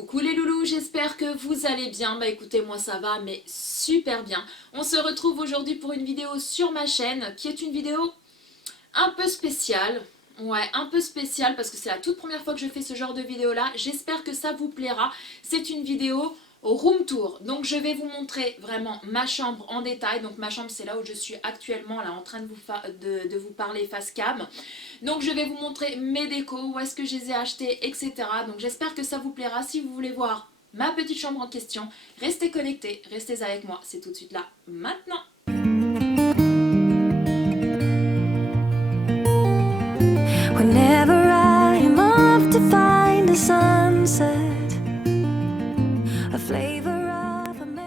Coucou les loulous, j'espère que vous allez bien. Bah écoutez, moi ça va, mais super bien. On se retrouve aujourd'hui pour une vidéo sur ma chaîne, qui est une vidéo un peu spéciale. Ouais, un peu spéciale parce que c'est la toute première fois que je fais ce genre de vidéo là. J'espère que ça vous plaira. C'est une vidéo room tour. Donc je vais vous montrer vraiment ma chambre en détail. Donc ma chambre, c'est là où je suis actuellement là en train de vous parler face cam. Donc je vais vous montrer mes décos, où est-ce que je les ai achetés, etc. Donc j'espère que ça vous plaira. Si vous voulez voir ma petite chambre en question, restez connectés, restez avec moi. C'est tout de suite là, maintenant. Whenever I am off to find a sunset, a flavor of a memory.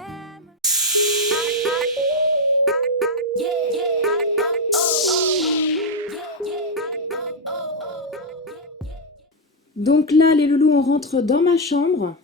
Donc là, les loulous, on rentre dans ma chambre.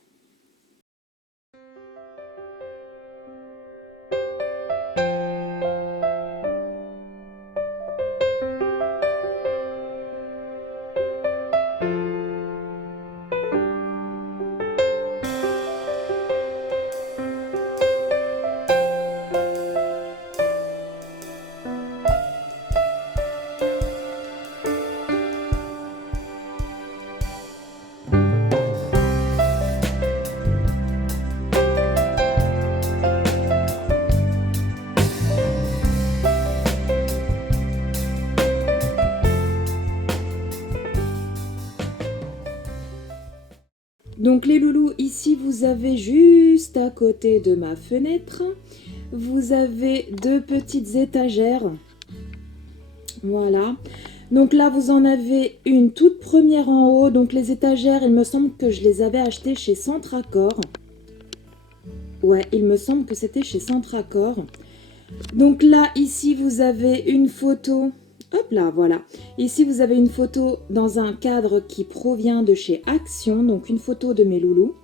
Donc les loulous, ici vous avez juste à côté de ma fenêtre, vous avez deux petites étagères. Voilà. Donc là vous en avez une toute première en haut. Donc les étagères, il me semble que je les avais achetées chez Centracor. Ouais, il me semble que c'était chez Centracor. Donc là, ici vous avez une photo. Hop là, voilà. Ici, vous avez une photo dans un cadre qui provient de chez Action, donc une photo de mes loulous.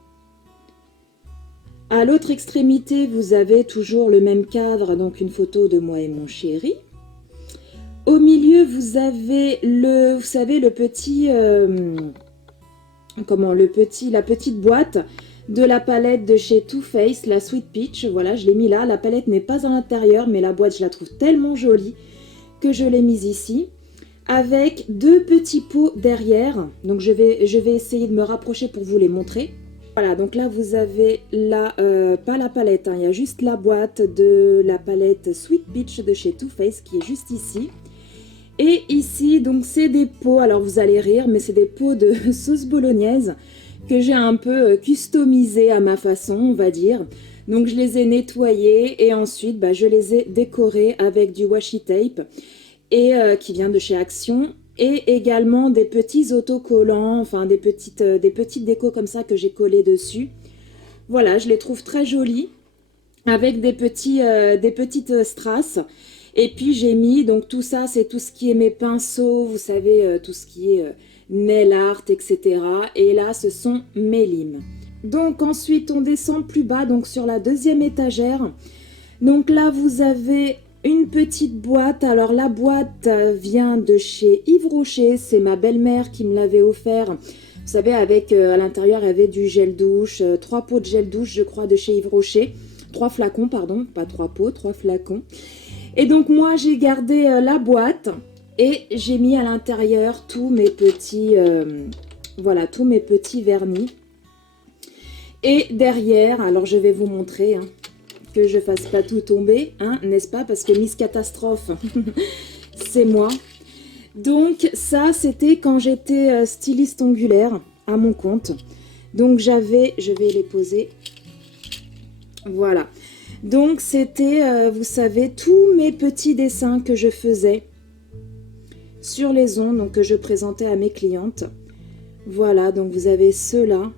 À l'autre extrémité, vous avez toujours le même cadre, donc une photo de moi et mon chéri. Au milieu, vous avez vous savez, la petite boîte de la palette de chez Too Faced, la Sweet Peach. Voilà, je l'ai mis là. La palette n'est pas à l'intérieur, mais la boîte, je la trouve tellement jolie que je l'ai mise ici, avec deux petits pots derrière. Donc je vais essayer de me rapprocher pour vous les montrer. Voilà, donc là vous avez pas la palette, hein, il y a juste la boîte de la palette Sweet Peach de chez Too Faced qui est juste ici. Et ici, donc c'est des pots, alors vous allez rire, mais c'est des pots de sauce bolognaise que j'ai un peu customisé à ma façon, on va dire. Donc je les ai nettoyés et ensuite je les ai décorés avec du washi tape et qui vient de chez Action, et également des petits autocollants, enfin des petites décos comme ça que j'ai collées dessus. Voilà, je les trouve très jolies avec des petites strass. Et puis j'ai mis, donc tout ça c'est tout ce qui est mes pinceaux, vous savez, tout ce qui est nail art, etc. Et là ce sont mes limes. Donc ensuite on descend plus bas, donc sur la deuxième étagère. Donc là vous avez une petite boîte. Alors la boîte vient de chez Yves Rocher, c'est ma belle-mère qui me l'avait offert. Vous savez, avec à l'intérieur il y avait du gel douche, 3 pots de gel douche je crois de chez Yves Rocher. 3 flacons, pardon, pas 3 pots, 3 flacons. Et donc moi j'ai gardé la boîte et j'ai mis à l'intérieur tous mes petits vernis. Et derrière, alors je vais vous montrer, hein, que je fasse pas tout tomber, hein, n'est-ce pas? Parce que Miss Catastrophe, c'est moi. Donc ça, c'était quand j'étais styliste ongulaire à mon compte. Donc je vais les poser. Voilà. Donc c'était, vous savez, tous mes petits dessins que je faisais sur les ongles, donc que je présentais à mes clientes. Voilà, donc vous avez ceux-là.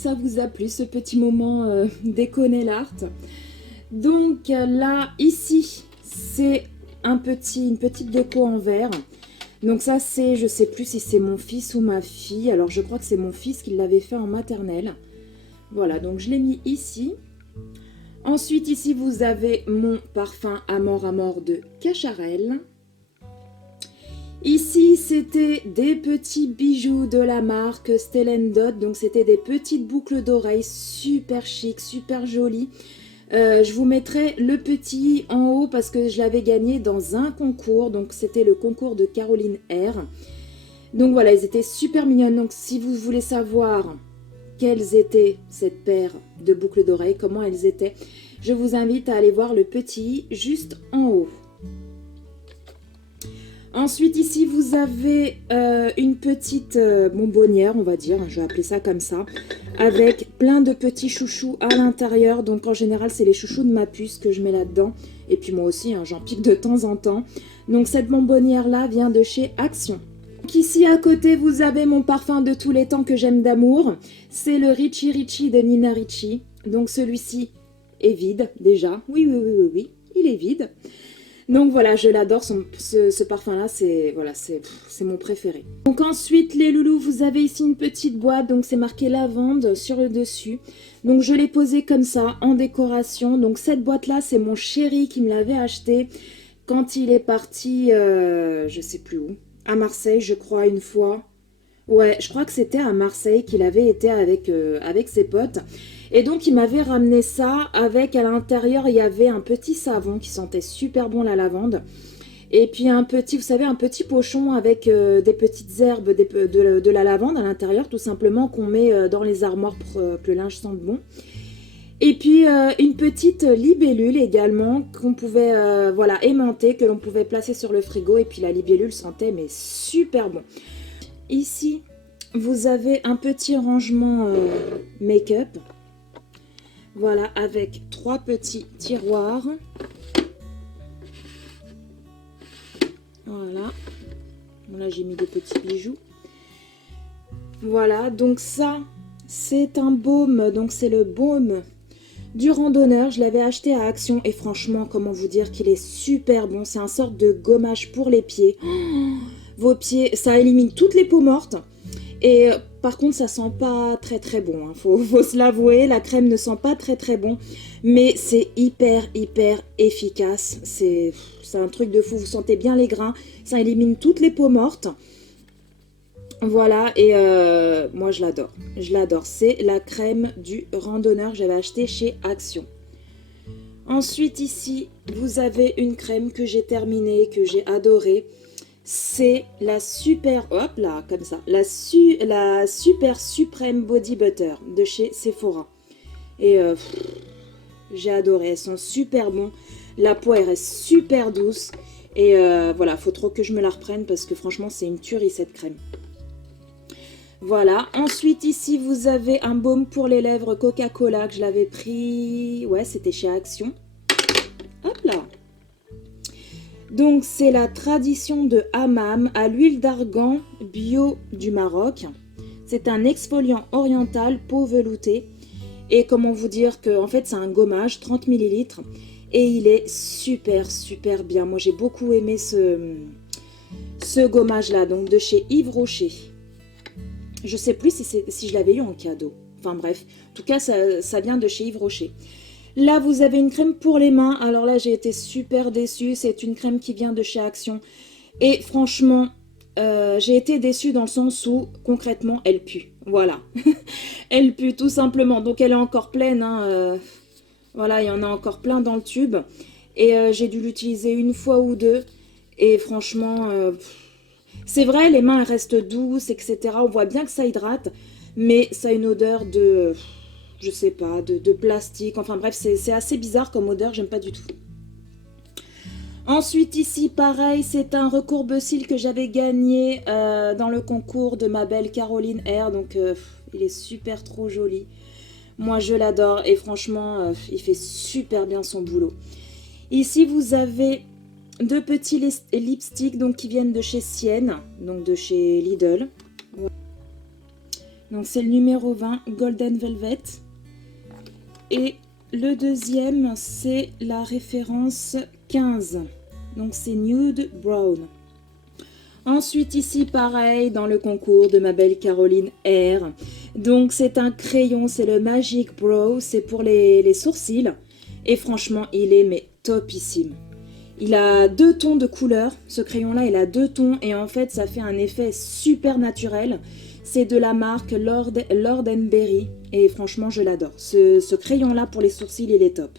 ça vous a plu, ce petit moment déco nail art. Donc là, ici, c'est une petite déco en verre. Donc ça, c'est, je sais plus si c'est mon fils ou ma fille. Alors je crois que c'est mon fils qui l'avait fait en maternelle. Voilà, donc je l'ai mis ici. Ensuite, ici, vous avez mon parfum Amor Amor de Cacharel. Ici, c'était des petits bijoux de la marque Stellendot. Donc c'était des petites boucles d'oreilles super chic, super jolies. Je vous mettrai le petit en haut parce que je l'avais gagné dans un concours. Donc c'était le concours de Caroline R. Donc voilà, ils étaient super mignonnes. Donc si vous voulez savoir quelles étaient cette paire de boucles d'oreilles, comment elles étaient, je vous invite à aller voir le petit juste en haut. Ensuite ici vous avez une petite bonbonnière, on va dire, je vais appeler ça comme ça, avec plein de petits chouchous à l'intérieur. Donc en général c'est les chouchous de ma puce que je mets là-dedans. Et puis moi aussi, hein, j'en pique de temps en temps. Donc cette bonbonnière là vient de chez Action. Donc ici à côté vous avez mon parfum de tous les temps que j'aime d'amour. C'est le Richie Richie de Nina Ricci. Donc celui-ci est vide déjà. Oui, il est vide. Donc voilà, je l'adore, ce parfum-là, c'est voilà, c'est mon préféré. Donc ensuite, les loulous, vous avez ici une petite boîte, donc c'est marqué lavande sur le dessus. Donc je l'ai posée comme ça, en décoration. Donc cette boîte-là, c'est mon chéri qui me l'avait achetée quand il est parti, je sais plus où, à Marseille, je crois, une fois. Ouais, je crois que c'était à Marseille qu'il avait été avec ses potes. Et donc, il m'avait ramené ça avec, à l'intérieur, il y avait un petit savon qui sentait super bon la lavande. Et puis un petit, vous savez, un petit pochon avec des petites herbes de la lavande à l'intérieur, tout simplement, qu'on met dans les armoires pour que le linge sente bon. Et puis une petite libellule également qu'on pouvait voilà, aimanter, que l'on pouvait placer sur le frigo. Et puis la libellule sentait mais super bon. Ici, vous avez un petit rangement make-up. Voilà, avec 3 petits tiroirs. Voilà. Là, j'ai mis des petits bijoux. Voilà, donc ça, c'est un baume. Donc, c'est le baume du randonneur. Je l'avais acheté à Action. Et franchement, comment vous dire qu'il est super bon. C'est un sorte de gommage pour les pieds. Oh, vos pieds, ça élimine toutes les peaux mortes. Et par contre, ça sent pas très très bon, hein. Faut se l'avouer, la crème ne sent pas très très bon, mais c'est hyper efficace. C'est un truc de fou, vous sentez bien les grains, ça élimine toutes les peaux mortes. Voilà, et moi je l'adore. C'est la crème du randonneur, j'avais acheté chez Action. Ensuite ici, vous avez une crème que j'ai terminée, que j'ai adorée. C'est la super, hop là, comme ça, la super suprême body butter de chez Sephora. Et j'ai adoré, elles sont super bons. La peau elle reste super douce. Et voilà, faut trop que je me la reprenne parce que franchement c'est une tuerie cette crème. Voilà, ensuite ici vous avez un baume pour les lèvres Coca-Cola que je l'avais pris, ouais c'était chez Action. Hop là. Donc c'est la tradition de hammam à l'huile d'argan bio du Maroc. C'est un exfoliant oriental peau veloutée. Et comment vous dire que en fait c'est un gommage 30 ml et il est super bien. Moi j'ai beaucoup aimé ce gommage là, donc de chez Yves Rocher. Je sais plus si je l'avais eu en cadeau. Enfin bref, en tout cas ça vient de chez Yves Rocher. Là, vous avez une crème pour les mains. Alors là, j'ai été super déçue. C'est une crème qui vient de chez Action. Et franchement, j'ai été déçue dans le sens où, concrètement, elle pue. Voilà. Elle pue tout simplement. Donc, elle est encore pleine. Hein, voilà, il y en a encore plein dans le tube. Et j'ai dû l'utiliser une fois ou deux. Et franchement, c'est vrai, les mains elles restent douces, etc. On voit bien que ça hydrate. Mais ça a une odeur de... je sais pas, de plastique, enfin bref, c'est assez bizarre comme odeur, j'aime pas du tout. Ensuite ici, pareil, c'est un recourbe-cils que j'avais gagné dans le concours de ma belle Caroline R, donc il est super trop joli. Moi je l'adore et franchement, il fait super bien son boulot. Ici vous avez 2 petits lipsticks donc, qui viennent de chez Sienne, donc de chez Lidl. Donc c'est le numéro 20, Golden Velvet. Et le deuxième, c'est la référence 15. Donc c'est Nude Brown. Ensuite ici, pareil, dans le concours de ma belle Caroline R. Donc c'est un crayon, c'est le Magic Brow, c'est pour les sourcils. Et franchement, il est mais topissime. Il a 2 tons de couleur. Ce crayon-là, il a 2 tons. Et en fait, ça fait un effet super naturel. C'est de la marque Lord Berry. Et franchement, je l'adore. Ce crayon-là, pour les sourcils, il est top.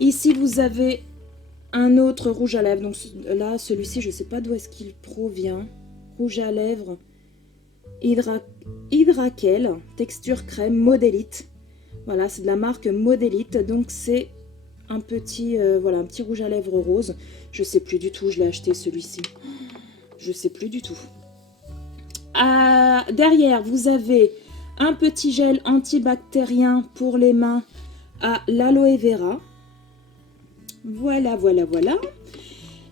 Ici, vous avez un autre rouge à lèvres. Donc là, celui-ci, je ne sais pas d'où est-ce qu'il provient. Rouge à lèvres Hydrakel, texture crème, Modélite. Voilà, c'est de la marque Modélite. Donc c'est un petit, voilà, un petit rouge à lèvres rose. Je sais plus du tout, je l'ai acheté celui-ci. Je sais plus du tout. Derrière, vous avez un petit gel antibactérien pour les mains à l'aloe vera. Voilà, voilà, voilà.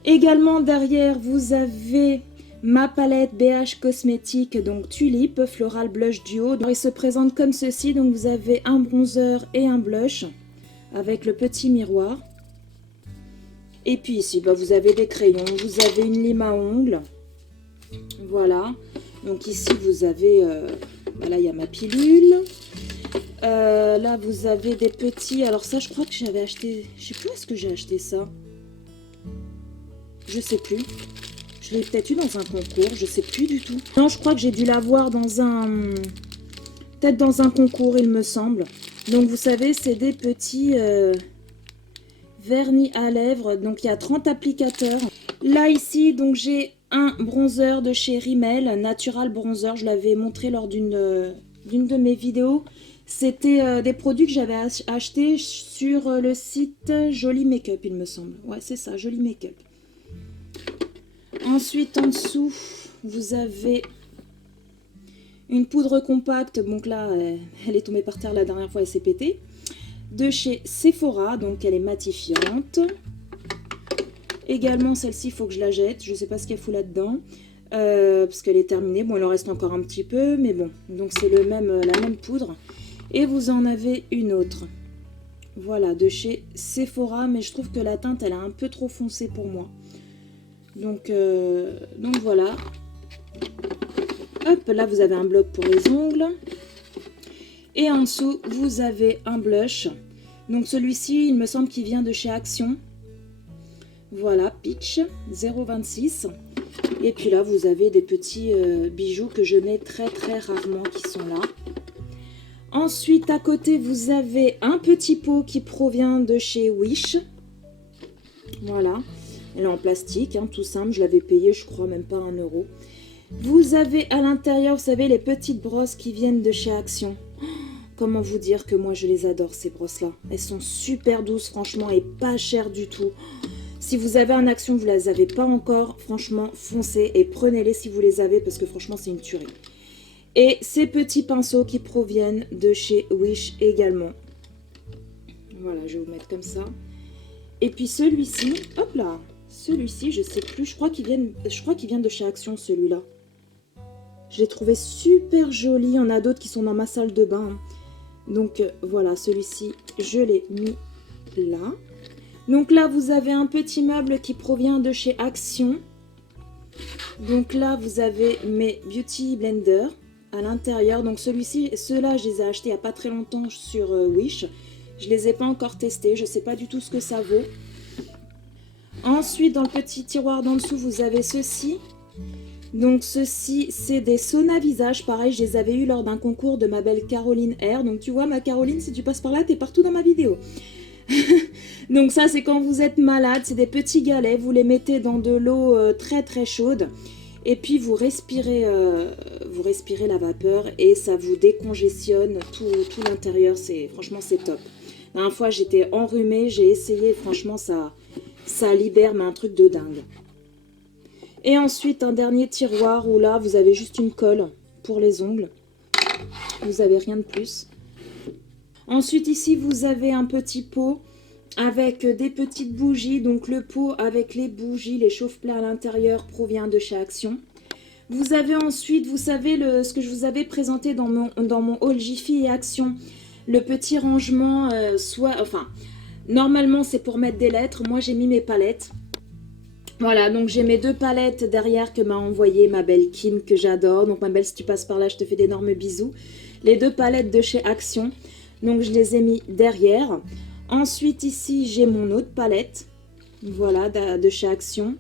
Également derrière, vous avez ma palette BH Cosmétiques, donc Tulipe Floral Blush Duo. Alors, il se présente comme ceci. Donc vous avez un bronzer et un blush avec le petit miroir. Et puis ici, bah, vous avez des crayons, vous avez une lime à ongles. Voilà. Donc ici, vous avez... voilà, il y a ma pilule. Là, vous avez des petits... Alors ça, je crois que j'avais acheté... Je sais plus où est-ce que j'ai acheté ça. Je sais plus. Je l'ai peut-être eu dans un concours, je sais plus du tout. Non, je crois que j'ai dû l'avoir dans un... Peut-être dans un concours, il me semble. Donc, vous savez, c'est des petits vernis à lèvres. Donc, il y a 30 applicateurs. Là, ici, donc j'ai un bronzer de chez Rimmel, Natural Bronzer. Je l'avais montré lors d'une de mes vidéos. C'était des produits que j'avais achetés sur le site Jolie Makeup, il me semble. Ouais, c'est ça, Jolie Makeup. Ensuite, en dessous, vous avez une poudre compacte. Donc là, elle est tombée par terre la dernière fois, elle s'est pétée. De chez Sephora, donc elle est matifiante. Également, celle-ci, il faut que je la jette. Je ne sais pas ce qu'elle fout là-dedans. Parce qu'elle est terminée. Bon, il en reste encore un petit peu, mais bon. Donc c'est la même poudre. Et vous en avez une autre. Voilà, de chez Sephora. Mais je trouve que la teinte, elle est un peu trop foncée pour moi. Donc voilà. Hop, là vous avez un bloc pour les ongles. Et en dessous, vous avez un blush. Donc celui-ci, il me semble qu'il vient de chez Action. Voilà, Peach 0,26. Et puis là, vous avez des petits bijoux que je mets très très rarement qui sont là. Ensuite, à côté, vous avez un petit pot qui provient de chez Wish. Voilà. Elle est en plastique, hein, tout simple. Je l'avais payé, je crois, même pas 1 €. Vous avez à l'intérieur, vous savez, les petites brosses qui viennent de chez Action. Oh, comment vous dire que moi, je les adore, ces brosses-là. Elles sont super douces, franchement, et pas chères du tout. Si vous avez un Action, vous ne les avez pas encore, franchement, foncez et prenez-les si vous les avez, parce que franchement, c'est une tuerie. Et ces petits pinceaux qui proviennent de chez Wish également. Voilà, je vais vous mettre comme ça. Et puis celui-ci, hop là, celui-ci, je sais plus, je crois qu'il vient de chez Action, celui-là. Je l'ai trouvé super joli, il y en a d'autres qui sont dans ma salle de bain. Donc voilà, celui-ci, je l'ai mis là. Donc là, vous avez un petit meuble qui provient de chez Action. Donc là, vous avez mes Beauty Blender à l'intérieur. Donc ceux-là, je les ai achetés il n'y a pas très longtemps sur Wish. Je ne les ai pas encore testés, je ne sais pas du tout ce que ça vaut. Ensuite, dans le petit tiroir d'en dessous, vous avez ceci. Donc ceci, c'est des saunas visage. Pareil, je les avais eu lors d'un concours de ma belle Caroline R. Donc tu vois, ma Caroline, si tu passes par là, tu es partout dans ma vidéo. Donc ça, c'est quand vous êtes malade. C'est des petits galets. Vous les mettez dans de l'eau très très chaude. Et puis vous respirez la vapeur et ça vous décongestionne tout l'intérieur. Franchement, c'est top. La dernière fois, j'étais enrhumée. J'ai essayé. Franchement, ça libère, mais un truc de dingue. Et ensuite, un dernier tiroir où là, vous avez juste une colle pour les ongles. Vous n'avez rien de plus. Ensuite, ici, vous avez un petit pot avec des petites bougies. Donc, le pot avec les bougies, les chauffe-plats à l'intérieur provient de chez Action. Vous avez ensuite, vous savez, ce que je vous avais présenté dans mon haul Jiffy et Action. Le petit rangement, normalement c'est pour mettre des lettres. Moi j'ai mis mes palettes. Voilà, donc j'ai mes 2 palettes derrière que m'a envoyé ma belle Kim, que j'adore. Donc ma belle, si tu passes par là, je te fais d'énormes bisous. Les 2 palettes de chez Action. Donc je les ai mis derrière. Ensuite ici, j'ai mon autre palette. Voilà, de chez Action.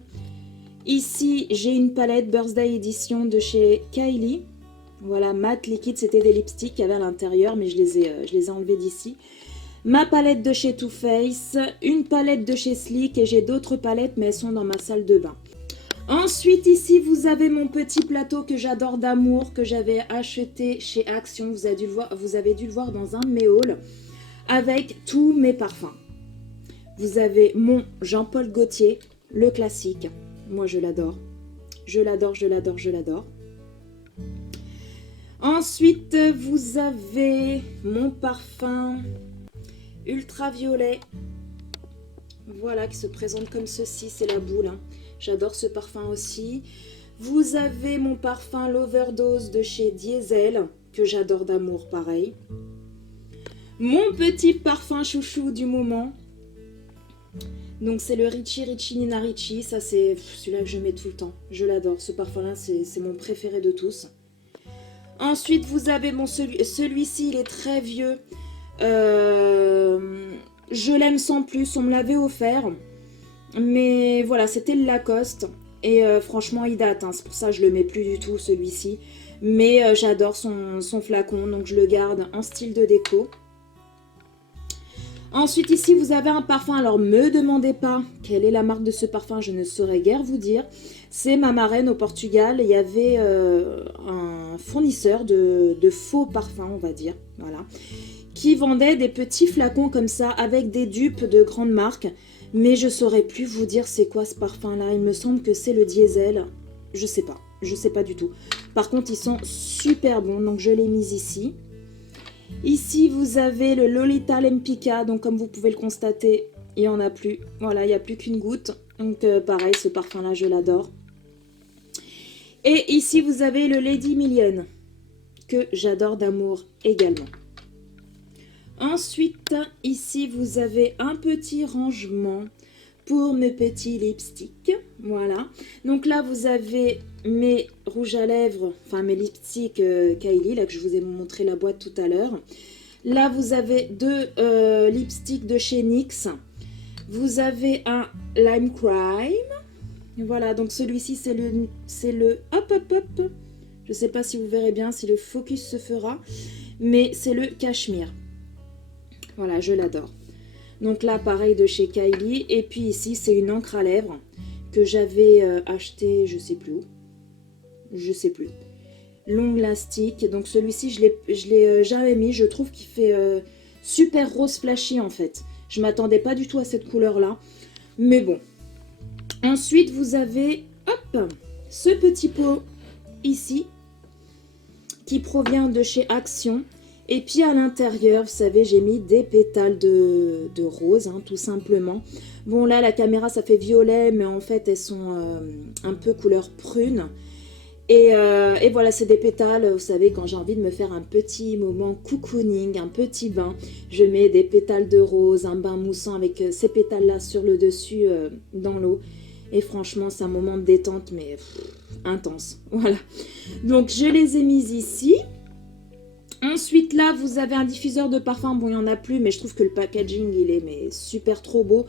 Ici, j'ai une palette Birthday Edition de chez Kylie. Voilà, matte liquide, c'était des lipsticks qu'il y avait à l'intérieur, mais je les ai enlevés d'ici. Ma palette de chez Too Faced, une palette de chez Sleek et j'ai d'autres palettes mais elles sont dans ma salle de bain. Ensuite ici vous avez mon petit plateau que j'adore d'amour que j'avais acheté chez Action. Vous avez dû le voir dans un de mes hauls avec tous mes parfums. Vous avez mon Jean-Paul Gaultier, le classique. Moi je l'adore. Je l'adore, je l'adore, je l'adore. Ensuite vous avez mon parfum ultraviolet, voilà, qui se présente comme ceci, c'est la boule, hein. J'adore ce parfum aussi. Vous avez mon parfum l'Overdose de chez Diesel, que j'adore d'amour, pareil. Mon petit parfum chouchou du moment, donc c'est le Ricci Nina Ricci, ça c'est celui-là que je mets tout le temps, je l'adore, ce parfum-là c'est mon préféré de tous. Ensuite vous avez celui-ci, il est très vieux. Je l'aime sans plus, on me l'avait offert, mais voilà, c'était le Lacoste et franchement il date, hein, c'est pour ça que je le mets plus du tout celui-ci, mais j'adore son flacon, donc je le garde en style de déco. Ensuite ici vous avez un parfum, alors me demandez pas quelle est la marque de ce parfum, je ne saurais guère vous dire. C'est ma marraine au Portugal, il y avait un fournisseur de faux parfums, on va dire, voilà, qui vendait des petits flacons comme ça avec des dupes de grandes marques, mais je saurais plus vous dire c'est quoi ce parfum là, il me semble que c'est le Diesel, je sais pas du tout. Par contre ils sont super bons, donc je l'ai mis ici. Ici vous avez le Lolita Lempicka, donc comme vous pouvez le constater il n'y en a plus, voilà, il n'y a plus qu'une goutte, donc pareil, ce parfum là je l'adore. Et ici vous avez le Lady Million que j'adore d'amour également. Ensuite, ici, vous avez un petit rangement pour mes petits lipsticks. Voilà. Donc là, vous avez mes rouges à lèvres, enfin mes lipsticks Kylie, là que je vous ai montré la boîte tout à l'heure. Là, vous avez 2 lipsticks de chez NYX. Vous avez un Lime Crime. Voilà, donc celui-ci, c'est le hop, hop, hop. Je ne sais pas si vous verrez bien, si le focus se fera, mais c'est le Cachemire. Voilà, je l'adore. Donc là, pareil de chez Kylie. Et puis ici, c'est une encre à lèvres que j'avais acheté, je sais plus où. Je sais plus. Long Lastic. Donc celui-ci, je l'ai jamais mis. Je trouve qu'il fait super rose flashy en fait. Je m'attendais pas du tout à cette couleur-là. Mais bon. Ensuite, vous avez, hop, ce petit pot ici qui provient de chez Action. Et puis à l'intérieur, vous savez, j'ai mis des pétales de rose, hein, tout simplement. Bon, là, la caméra, ça fait violet, mais en fait, elles sont un peu couleur prune. Et voilà, c'est des pétales, vous savez, quand j'ai envie de me faire un petit moment cocooning, un petit bain, je mets des pétales de rose, un bain moussant avec ces pétales-là sur le dessus dans l'eau. Et franchement, c'est un moment de détente, mais intense. Voilà. Donc, je les ai mis ici. Ensuite, là, vous avez un diffuseur de parfum. Bon, il n'y en a plus, mais je trouve que le packaging, il est mais super trop beau.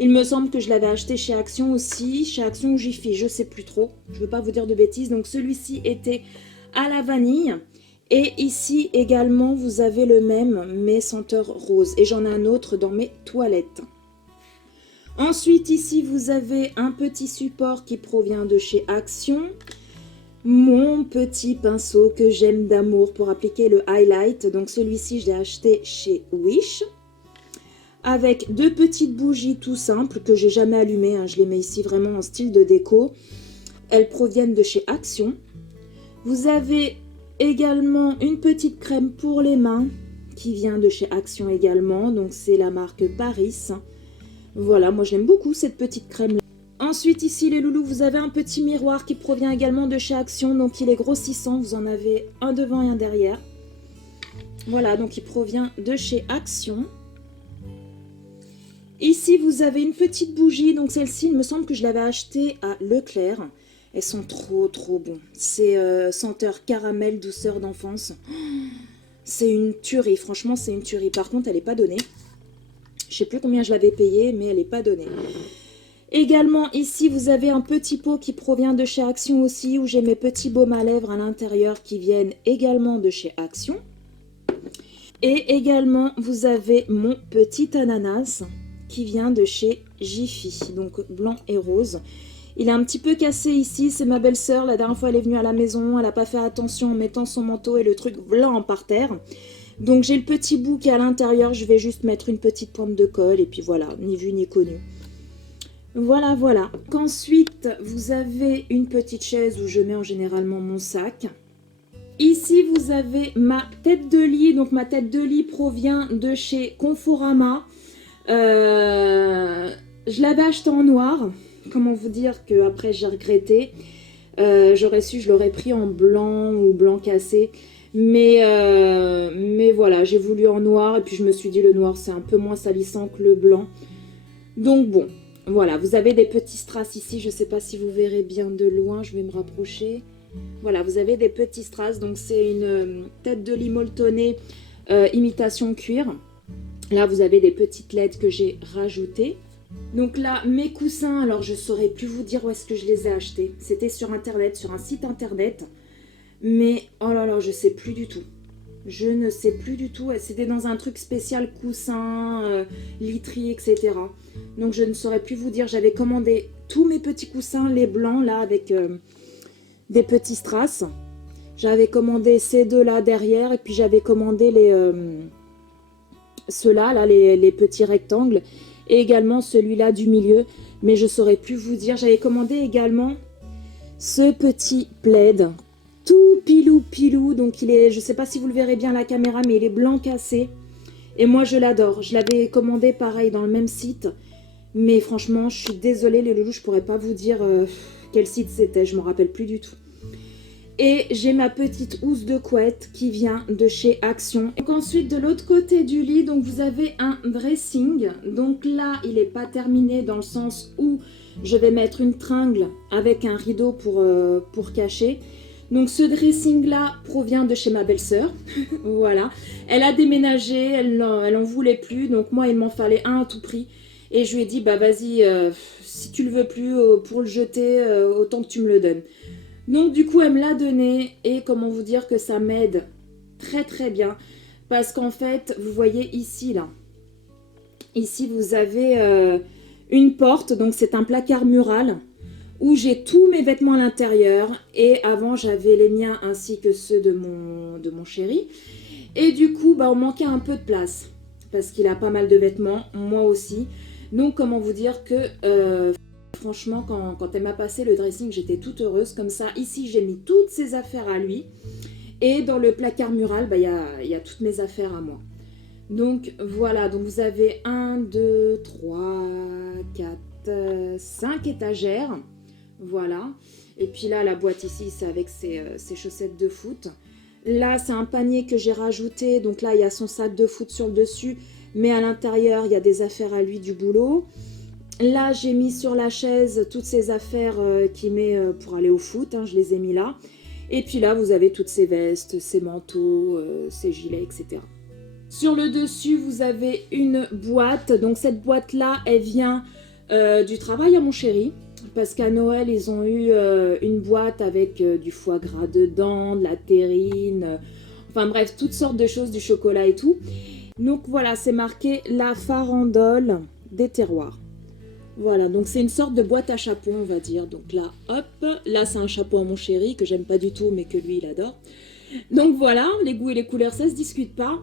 Il me semble que je l'avais acheté chez Action aussi. Chez Action ou Jiffy, je ne sais plus trop. Je ne veux pas vous dire de bêtises. Donc, celui-ci était à la vanille. Et ici, également, vous avez le même, mais senteur rose. Et j'en ai un autre dans mes toilettes. Ensuite, ici, vous avez un petit support qui provient de chez Action. Mon petit pinceau que j'aime d'amour pour appliquer le highlight. Donc celui-ci, je l'ai acheté chez Wish. Avec 2 petites bougies tout simples que j'ai jamais allumées. Hein. Je les mets ici vraiment en style de déco. Elles proviennent de chez Action. Vous avez également une petite crème pour les mains qui vient de chez Action également. Donc c'est la marque Paris. Voilà, moi j'aime beaucoup cette petite crème. Ensuite, ici, les loulous, vous avez un petit miroir qui provient également de chez Action. Donc, il est grossissant. Vous en avez un devant et un derrière. Voilà, donc il provient de chez Action. Ici, vous avez une petite bougie. Donc, celle-ci, il me semble que je l'avais achetée à Leclerc. Elles sont trop, trop bons. C'est senteur caramel, douceur d'enfance. C'est une tuerie. Franchement, c'est une tuerie. Par contre, elle n'est pas donnée. Je ne sais plus combien je l'avais payée, mais elle n'est pas donnée. Également, ici, vous avez un petit pot qui provient de chez Action aussi, où j'ai mes petits baumes à lèvres à l'intérieur qui viennent également de chez Action. Et également, vous avez mon petit ananas qui vient de chez Jiffy, donc blanc et rose. Il est un petit peu cassé ici, c'est ma belle-sœur. La dernière fois, elle est venue à la maison, elle n'a pas fait attention en mettant son manteau et le truc blanc par terre. Donc, j'ai le petit bout qui est à l'intérieur, je vais juste mettre une petite pointe de colle et puis voilà, ni vu ni connu. Voilà, voilà. Ensuite, vous avez une petite chaise où je mets généralement mon sac. Ici, vous avez ma tête de lit. Donc, ma tête de lit provient de chez Conforama. Je l'avais acheté en noir. Comment vous dire que après j'ai regretté. J'aurais su, je l'aurais pris en blanc ou blanc cassé. Mais voilà, j'ai voulu en noir. Et puis, je me suis dit, le noir, c'est un peu moins salissant que le blanc. Donc, bon. Voilà, vous avez des petits strass ici, je ne sais pas si vous verrez bien de loin, je vais me rapprocher. Voilà, vous avez des petits strass, donc c'est une tête de lit molletonnée imitation cuir. Là, vous avez des petites LED que j'ai rajoutées. Donc là, mes coussins, alors je ne saurais plus vous dire où est-ce que je les ai achetés. C'était sur internet, sur un site internet. Mais, oh là là, je ne sais plus du tout. Je ne sais plus du tout. C'était dans un truc spécial coussin, literie, etc. Donc je ne saurais plus vous dire. J'avais commandé tous mes petits coussins, les blancs là avec des petits strass. J'avais commandé ces deux là derrière et puis j'avais commandé ceux-là, là, les petits rectangles et également celui-là du milieu. Mais je ne saurais plus vous dire. J'avais commandé également ce petit plaid. Tout pilou, donc il est, je sais pas si vous le verrez bien à la caméra, mais il est blanc cassé. Et moi je l'adore, je l'avais commandé pareil dans le même site. Mais franchement, je suis désolée les loulous, je pourrais pas vous dire quel site c'était, je m'en rappelle plus du tout. Et j'ai ma petite housse de couette qui vient de chez Action. Donc ensuite de l'autre côté du lit, donc vous avez un dressing. Donc là, il n'est pas terminé dans le sens où je vais mettre une tringle avec un rideau pour cacher. Donc ce dressing là provient de chez ma belle-sœur, voilà. Elle a déménagé, elle en voulait plus, donc moi il m'en fallait un à tout prix. Et je lui ai dit, bah vas-y, si tu le veux plus pour le jeter, autant que tu me le donnes. Donc du coup elle me l'a donné et comment vous dire que ça m'aide très très bien. Parce qu'en fait, vous voyez ici là, ici vous avez une porte, donc c'est un placard mural. Où j'ai tous mes vêtements à l'intérieur. Et avant, j'avais les miens ainsi que ceux de mon chéri. Et du coup, bah, on manquait un peu de place. Parce qu'il a pas mal de vêtements, moi aussi. Donc, comment vous dire que, franchement, quand elle m'a passé le dressing, j'étais toute heureuse. Comme ça, ici, j'ai mis toutes ses affaires à lui. Et dans le placard mural, bah, y a toutes mes affaires à moi. Donc, voilà. Donc, vous avez 1, 2, 3, 4, 5 étagères. Voilà, et puis là la boîte ici c'est avec ses chaussettes de foot. Là c'est un panier que j'ai rajouté, donc là il y a son sac de foot sur le dessus, mais à l'intérieur il y a des affaires à lui du boulot. Là j'ai mis sur la chaise toutes ses affaires qu'il met pour aller au foot, hein, je les ai mis là. Et puis là vous avez toutes ses vestes, ses manteaux, ses gilets, etc. Sur le dessus vous avez une boîte, donc cette boîte là elle vient du travail à mon chéri. Parce qu'à Noël, ils ont eu une boîte avec du foie gras dedans, de la terrine, enfin bref, toutes sortes de choses, du chocolat et tout. Donc voilà, c'est marqué la farandole des terroirs. Voilà, donc c'est une sorte de boîte à chapeau, on va dire. Donc là, hop, là c'est un chapeau à mon chéri que j'aime pas du tout, mais que lui, il adore. Donc voilà, les goûts et les couleurs, ça se discute pas.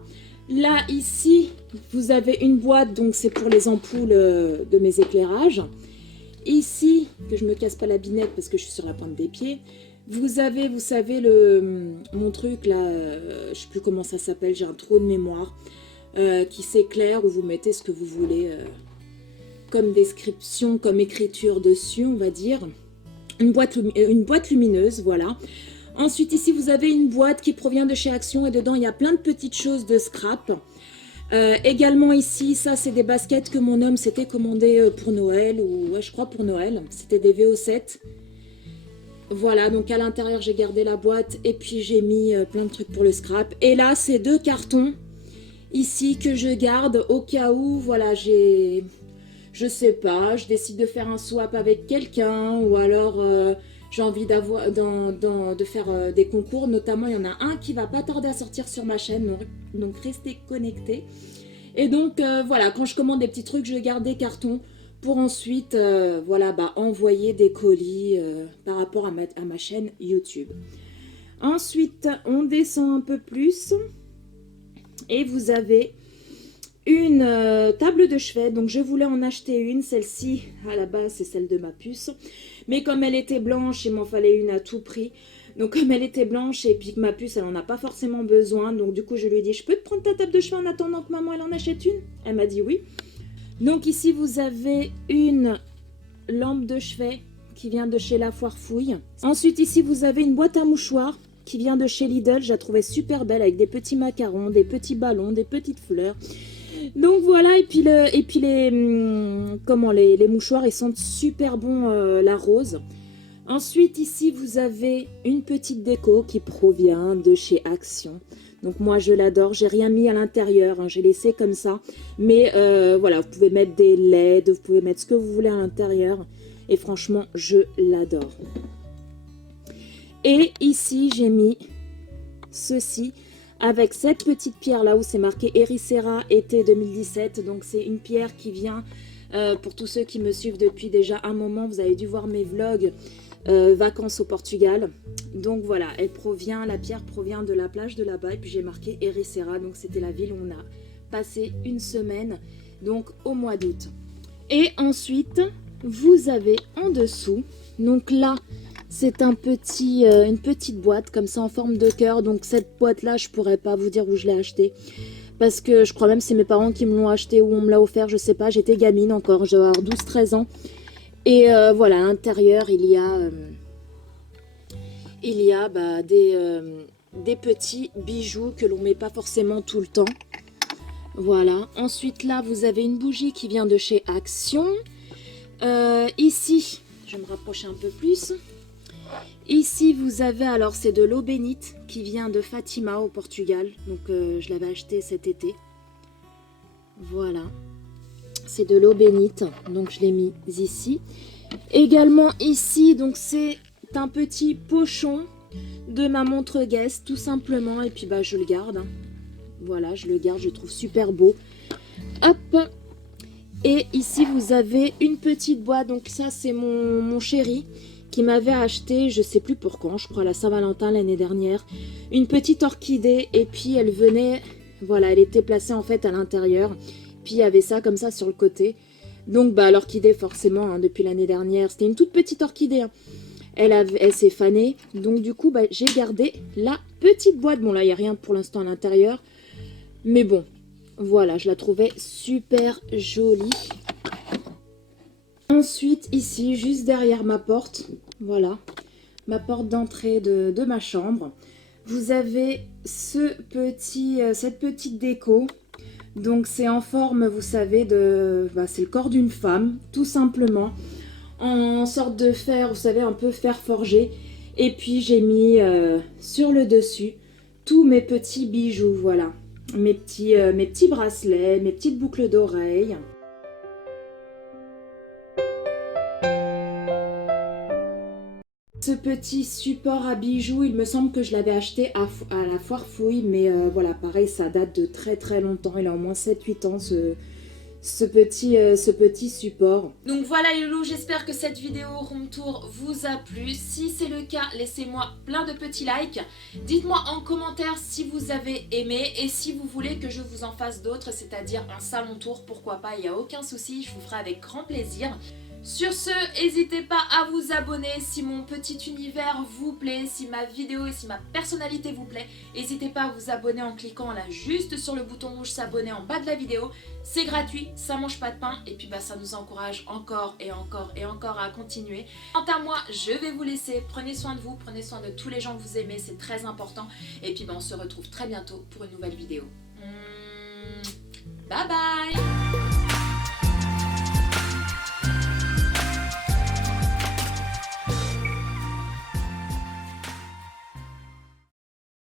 Là, ici, vous avez une boîte, donc c'est pour les ampoules de mes éclairages. Ici, que je me casse pas la binette parce que je suis sur la pointe des pieds, vous avez, vous savez, mon truc là, je sais plus comment ça s'appelle, j'ai un trou de mémoire, qui s'éclaire où vous mettez ce que vous voulez comme description, comme écriture dessus, on va dire. Une boîte lumineuse, voilà. Ensuite, ici, vous avez une boîte qui provient de chez Action et dedans, il y a plein de petites choses de scrap. Également ici, ça, c'est des baskets que mon homme s'était commandé pour Noël, ou ouais, je crois pour Noël. C'était des VO7. Voilà, donc à l'intérieur, j'ai gardé la boîte et puis j'ai mis plein de trucs pour le scrap. Et là, c'est 2 cartons ici que je garde au cas où, voilà, je sais pas, je décide de faire un swap avec quelqu'un ou alors j'ai envie de faire des concours. Notamment, il y en a un qui va pas tarder à sortir sur ma chaîne, donc restez connectés. Et donc, voilà, quand je commande des petits trucs, je garde des cartons pour ensuite voilà, envoyer des colis par rapport à ma chaîne YouTube. Ensuite, on descend un peu plus et vous avez une table de chevet. Donc, je voulais en acheter une. Celle-ci, à la base, c'est celle de ma puce. Mais comme elle était blanche, il m'en fallait une à tout prix. Donc, comme elle était blanche et puis que ma puce, elle n'en a pas forcément besoin. Donc, du coup, je lui ai dit, je peux te prendre ta table de chevet en attendant que maman, elle en achète une? Elle m'a dit oui. Donc ici, vous avez une lampe de chevet qui vient de chez La Foire Fouille. Ensuite, ici, vous avez une boîte à mouchoirs qui vient de chez Lidl. Je la trouvais super belle avec des petits macarons, des petits ballons, des petites fleurs. Donc voilà, et puis les mouchoirs, ils sentent super bon la rose. Ensuite, ici, vous avez une petite déco qui provient de chez Action. Donc moi, je l'adore. J'ai rien mis à l'intérieur, hein, j'ai laissé comme ça. Mais voilà, vous pouvez mettre des LED, vous pouvez mettre ce que vous voulez à l'intérieur. Et franchement, je l'adore. Et ici, j'ai mis ceci avec cette petite pierre là où c'est marqué Ericeira été 2017. Donc c'est une pierre qui vient, pour tous ceux qui me suivent depuis déjà un moment, vous avez dû voir mes vlogs vacances au Portugal. Donc voilà, la pierre provient de la plage de là-bas. Et puis j'ai marqué Ericeira, donc c'était la ville où on a passé une semaine, donc au mois d'août. Et ensuite, vous avez en dessous, donc là, c'est une petite boîte comme ça en forme de cœur. Donc cette boîte-là, je pourrais pas vous dire où je l'ai achetée. Parce que je crois même que c'est mes parents qui me l'ont acheté ou on me l'a offert, je sais pas. J'étais gamine encore, je devais avoir 12-13 ans. Et voilà, à l'intérieur, il y a des petits bijoux que l'on met pas forcément tout le temps. Voilà. Ensuite, là, vous avez une bougie qui vient de chez Action. Ici, je vais me rapprocher un peu plus. Ici, vous avez, alors c'est de l'eau bénite qui vient de Fatima au Portugal. Donc, je l'avais acheté cet été. Voilà. C'est de l'eau bénite, donc je l'ai mis ici. Également ici, donc c'est un petit pochon de ma montre Guess, tout simplement. Et puis je le garde. Hein. Voilà, je le garde, je le trouve super beau. Hop. Et ici, vous avez une petite boîte. Donc ça, c'est mon chéri qui m'avait acheté, je sais plus pour quand, je crois à la Saint-Valentin l'année dernière, une petite orchidée. Et puis elle venait, voilà, elle était placée en fait à l'intérieur. Puis il y avait ça comme ça sur le côté. Donc l'orchidée forcément, hein, depuis l'année dernière, c'était une toute petite orchidée. Hein. Elle s'est fanée. Donc du coup, j'ai gardé la petite boîte. Bon là, il n'y a rien pour l'instant à l'intérieur. Mais bon, voilà, je la trouvais super jolie. Ensuite, ici, juste derrière ma porte, voilà, ma porte d'entrée de ma chambre, vous avez cette petite déco. Donc c'est en forme, vous savez, c'est le corps d'une femme, tout simplement, en sorte de fer, vous savez, un peu fer forgé. Et puis j'ai mis sur le dessus tous mes petits bijoux, voilà, mes petits bracelets, mes petites boucles d'oreilles. Ce petit support à bijoux, il me semble que je l'avais acheté à la Foire Fouille, mais voilà, pareil, ça date de très très longtemps, il a au moins 7-8 ans ce petit support. Donc voilà les loulous, j'espère que cette vidéo room tour vous a plu. Si c'est le cas, laissez-moi plein de petits likes. Dites-moi en commentaire si vous avez aimé et si vous voulez que je vous en fasse d'autres, c'est-à-dire un salon tour, pourquoi pas, il n'y a aucun souci, je vous ferai avec grand plaisir. Sur ce, n'hésitez pas à vous abonner si mon petit univers vous plaît, si ma vidéo et si ma personnalité vous plaît. N'hésitez pas à vous abonner en cliquant là juste sur le bouton rouge s'abonner en bas de la vidéo. C'est gratuit, ça mange pas de pain et puis ça nous encourage encore et encore et encore à continuer. Quant à moi, je vais vous laisser. Prenez soin de vous, prenez soin de tous les gens que vous aimez, c'est très important. Et puis on se retrouve très bientôt pour une nouvelle vidéo. Bye bye.